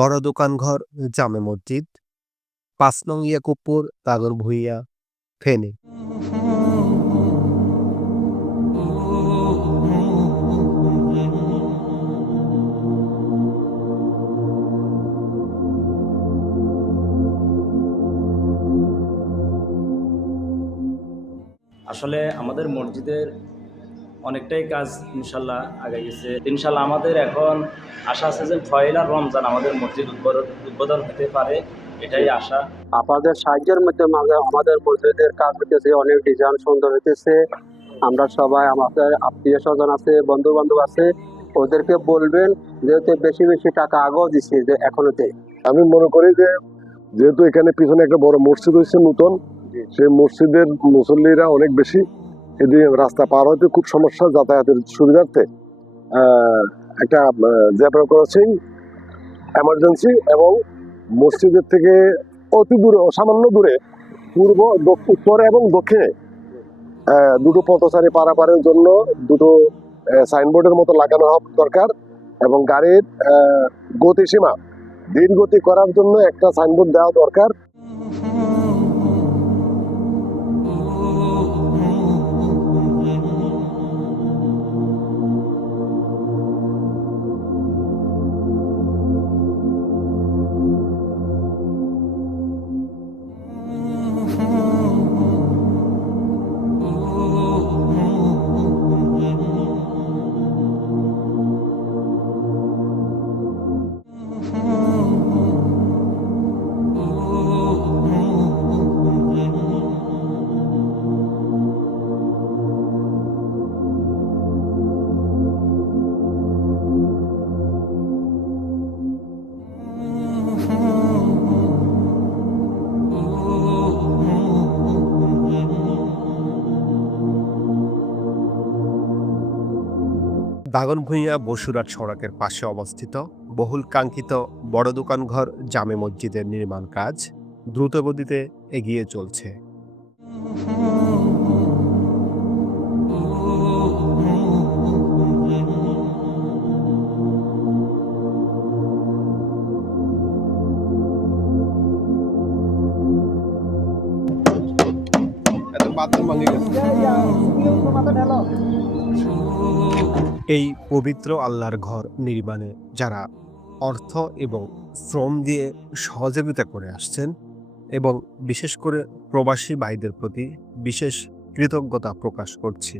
বড় দোকানঘর জামে মসজিদ পাঁচ নং ইয়াকুবপুর তাগর ভুইয়া ফেনী। আসলে আমাদের মসজিদের অনেকটাই কাজ ইনশাল্লাহ আগে গেছে। ইনশাল্লাহ আমাদের এখন আশা আছে যে ফয়লা রমজান আমাদের মসজিদ উদ্বোধন উদ্বোধন হতে পারে এটাই আশা। আপনাদের সাহায্যের মাধ্যমে আমাদের- আমাদের মসজিদের কাজ হইতেছে অনেক ডিজাইন সুন্দর হতেছে আমরা সবাই আমাদের আত্মীয় স্বজন আছে বন্ধু বান্ধব আছে ওদেরকে বলবেন যেহেতু বেশি বেশি টাকা আগেও দিছি যে এখনোতে আমি মনে করি যে যেহেতু এখানে পিছনে একটা বড় মসজিদ হয়েছে নতুন সেই মসজিদের মুসল্লিরা অনেক বেশি এদিকে রাস্তা পার হইতে খুব সমস্যা যাতায়াতের সুবিধার্থে একটা জেব্রা ক্রসিং এমার্জেন্সি এবং মসজিদের থেকে অতি দূরে সামান্য দূরে, পূর্ব উত্তরে এবং দক্ষিণে দুটো পথচারী পারাপারের জন্য দুটো সাইনবোর্ডের মতো লাগানো দরকার এবং গাড়ির গতিসীমা ধীর গতি করার জন্য একটা সাইনবোর্ড দেওয়া দরকার। দাগনভূঞা বসুরাট সড়কের পাশে অবস্থিত বহুল কাঙ্ক্ষিত বড় দোকানঘর জামে মসজিদের নির্মাণ কাজ দ্রুতগতিতে এগিয়ে চলছে এই পবিত্র আল্লাহর ঘর নির্মাণে যারা অর্থ এবং শ্রম দিয়ে সহযোগিতা করে আসছেন এবং বিশেষ করে প্রবাসী ভাইদের প্রতি বিশেষ কৃতজ্ঞতা প্রকাশ করছি।